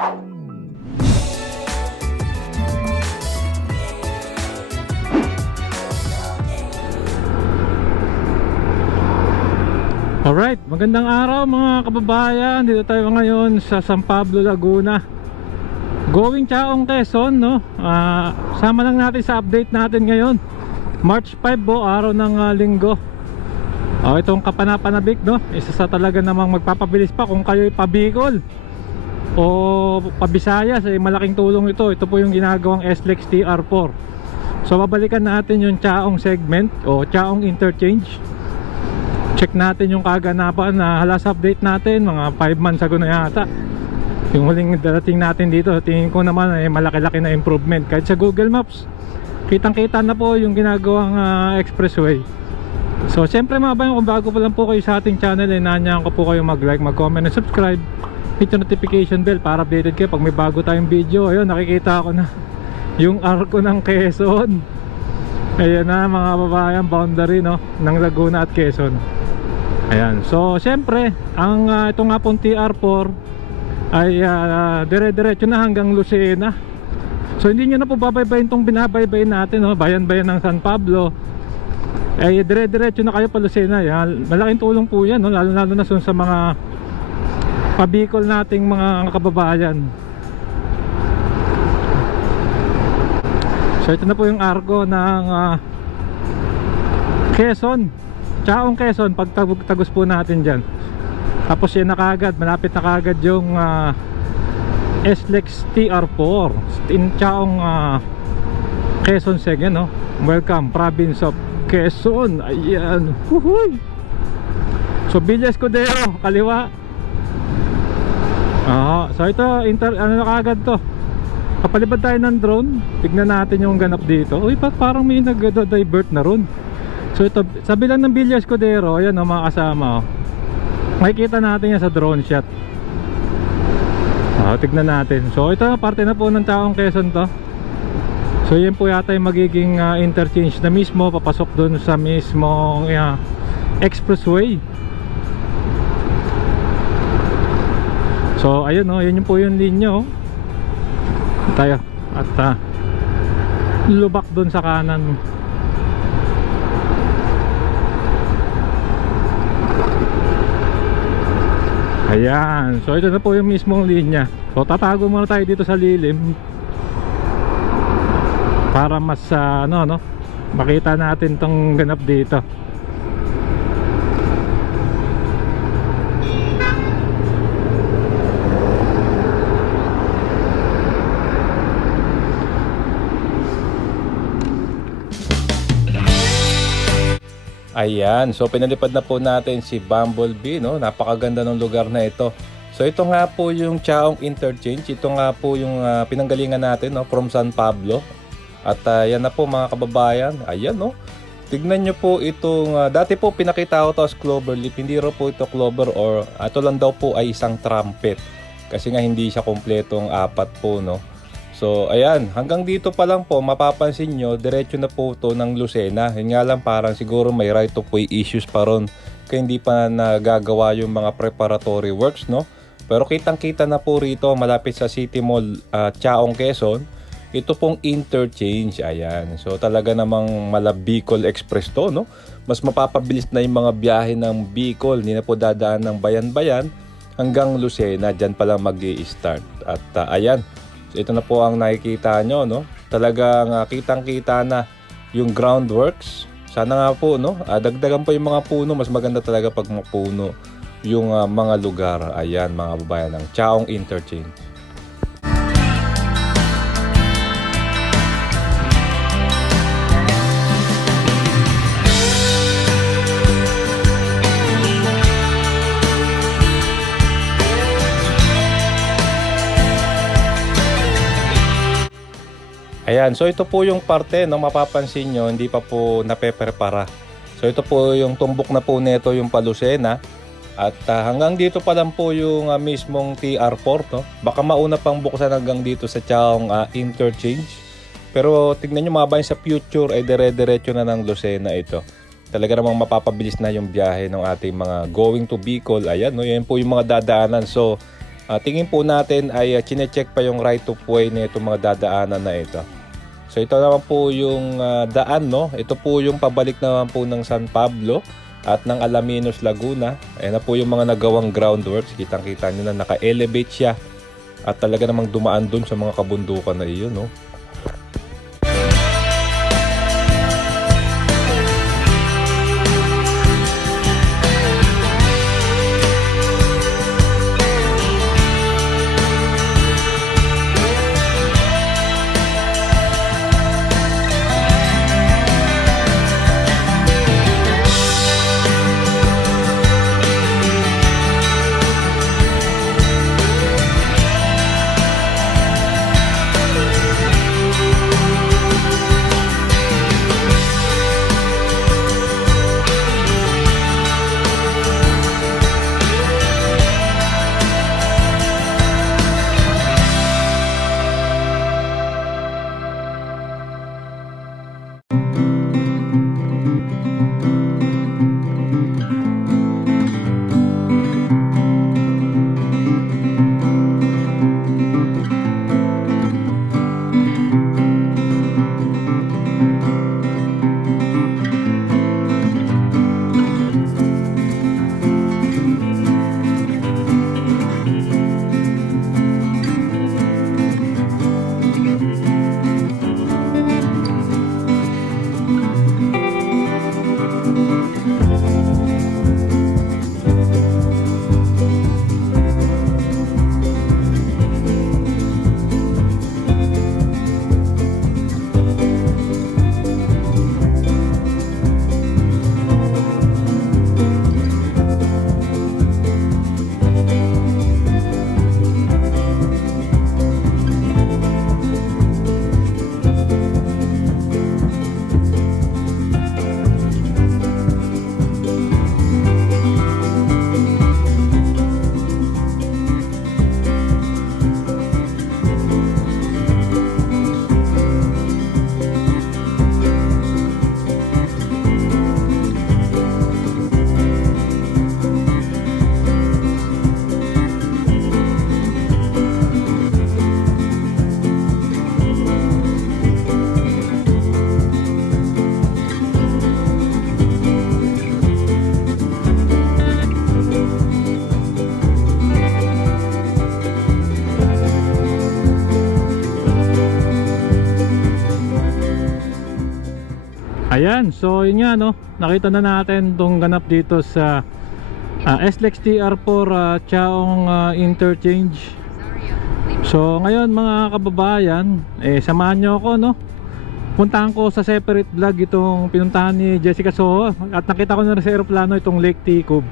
Alright, magandang araw mga kababayan. Dito tayo ngayon sa San Pablo, Laguna, going Chaong, Quezon, no? Sama lang natin sa update natin ngayon. March 5 po, araw ng linggo. Itong Kapanapanabik, no? Isa sa talaga namang magpapabilis pa kung kayo'y pabicol o pabisayas, malaking tulong ito. Ito po yung ginagawang SLEX TR4. So babalikan natin yung Chaong segment o Chaong interchange. Check natin yung kaganapan na last update natin mga 5 months ago na yata. Yung huling darating natin dito, tingin ko naman ay malaki-laki na improvement. Kahit sa Google Maps, kitang-kita na po yung ginagawang expressway. So siyempre mga bayan, kung bago pa lang po kayo sa ating channel, inaanyahan ko po kayo mag-like, mag-comment, and subscribe. Hit yung notification bell para updated kayo pag may bago tayong video. Ayun, nakikita ko na yung arko ng Quezon. Ayan na mga babayan, boundary, no, ng Laguna at Quezon. Ayan, so siyempre ang ito nga pong TR4 ay dire-diretso na hanggang Lucena. So hindi nyo na po babaybayin itong binabaybayin natin, no? Bayan-bayan ng San Pablo. Ay dire-diretso na kayo pa Lucena. Yan, malaking tulong po yan, no? Lalo na sa mga pabicol nating mga kababayan. So ito na po yung arko ng Quezon, Chaong, Quezon. Pagtagos po natin dyan. Tapos yan na kagad, malapit na kagad yung SLEX TR4 in Chaong, Quezon Seg, no? Welcome, province of Quezon. Ayan. Huhuy. So Villa Escudero, kaliwa. So ito, ano na kagad to. Kapalibad tayo ng drone, tignan natin yung ganap dito. Uy, parang may nag-divert na ron. So ito, sabi lang ng Villa Escudero, ayan o, mga kasama, makikita natin yan sa drone shot. Tignan natin. So ito, parte na po ng Chaong, Quezon to. So yan po yata yung magiging interchange na mismo, papasok dun sa mismong expressway. So ayun o, yun po yung linya o. Tayo at lubak dun sa kanan. Ayan, so ito na po yung mismong linya. So tatago muna tayo dito sa lilim para mas makita natin tong ganap dito. Ayan, so pinalipad na po natin si Bumblebee, no? Napakaganda ng lugar na ito. So ito nga po yung Chaong Interchange. Ito nga po yung pinanggalingan natin, no? From San Pablo. At yan na po mga kababayan. Ayan, no? Tignan nyo po itong dati po pinakita ko to as cloverleaf. Hindi raw po ito clover, or ito lang daw po ay isang trumpet. Kasi nga hindi siya kompletong apat po, no? So ayan, hanggang dito pa lang po mapapansin nyo, diretso na po ito ng Lucena. Yun nga lang, parang siguro may right of way issues pa ron, kaya hindi pa nagagawa yung mga preparatory works, no? Pero kitang kita na po rito malapit sa City Mall, Chaong, Quezon, ito pong interchange. Ayan, so talaga namang mala Bicol Express to, no? Mas mapapabilis na yung mga biyahe ng Bicol, hindi na po dadaan ng bayan-bayan hanggang Lucena. Dyan pa lang mag-i-start. At ayan, so ito na po ang nakikita nyo, no? Talagang kitang-kita na yung groundworks. Sana nga po, no? Dagdagan po yung mga puno. Mas maganda talaga pag mapuno yung mga lugar. Ayan mga babayan, ng Chaong Interchange. Ayan, so ito po yung parte, no, mapapansin nyo, hindi pa po napeprepara. So ito po yung tumbok na po nito, yung Palucena. At hanggang dito pa lang po yung mismong TR4, no? Baka mauna pang buksan hanggang dito sa Chaong Interchange. Pero tignan nyo mga bayan, sa future ay dire-diretso na ng Lucena ito. Talaga namang mapapabilis na yung biyahe ng ating mga going to Bicol. Ayan, no? Yan po yung mga dadaanan. So tingin po natin ay chine-check pa yung right of way na itong mga dadaanan na ito. So ito naman po yung daan, no? Ito po yung pabalik naman po ng San Pablo at ng Alaminos, Laguna. Ayan na po yung mga nagawang groundworks. Kitang-kita nyo na naka-elevate siya at talaga namang dumaan dun sa mga kabundukan na iyon, no? Ayan, so yun nga, no, nakita na natin itong ganap dito sa SLEX TR4 Chaong Interchange. So ngayon mga kababayan, samahan nyo ako, no, puntahan ko sa separate vlog itong pinuntahan ni Jessica Soho. At nakita ko na rin sa aeroplano itong Lake Ticub.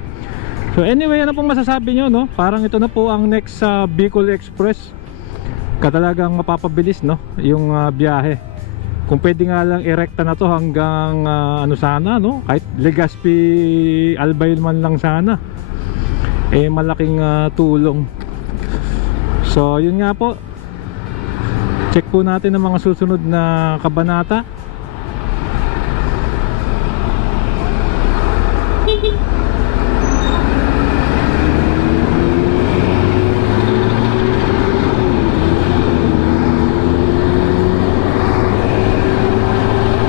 So anyway, ano pong masasabi nyo, no? Parang ito na po ang next sa Bicol Express. Katalagang mapapabilis, no, yung biyahe. Kung pwede nga lang irekta na to hanggang ano sana, no, kahit Legazpi Albayl man lang sana, malaking tulong. So yun nga po, check po natin ang mga susunod na kabanata.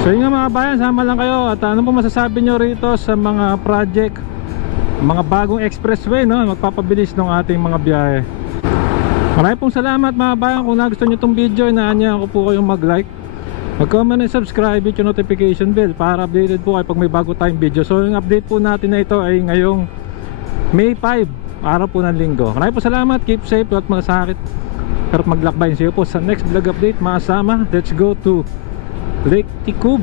So yun nga mga bayan, sama lang kayo. At ano po masasabi nyo rito sa mga project, mga bagong expressway, no, magpapabilis ng ating mga biyahe. Maraming pong salamat mga bayan. Kung nagustuhan nyo itong video, inaanya ko po kayong mag-like, mag-comment and subscribe, hit yung notification bell para updated po kayo pag may bago tayong video. So yung update po natin na ito ay ngayong May 5, araw po ng linggo. Maraming po salamat, keep safe at malasakit. Pero maglakbayin. See you po sa next vlog update mga sama. Let's go to Lake Ticub.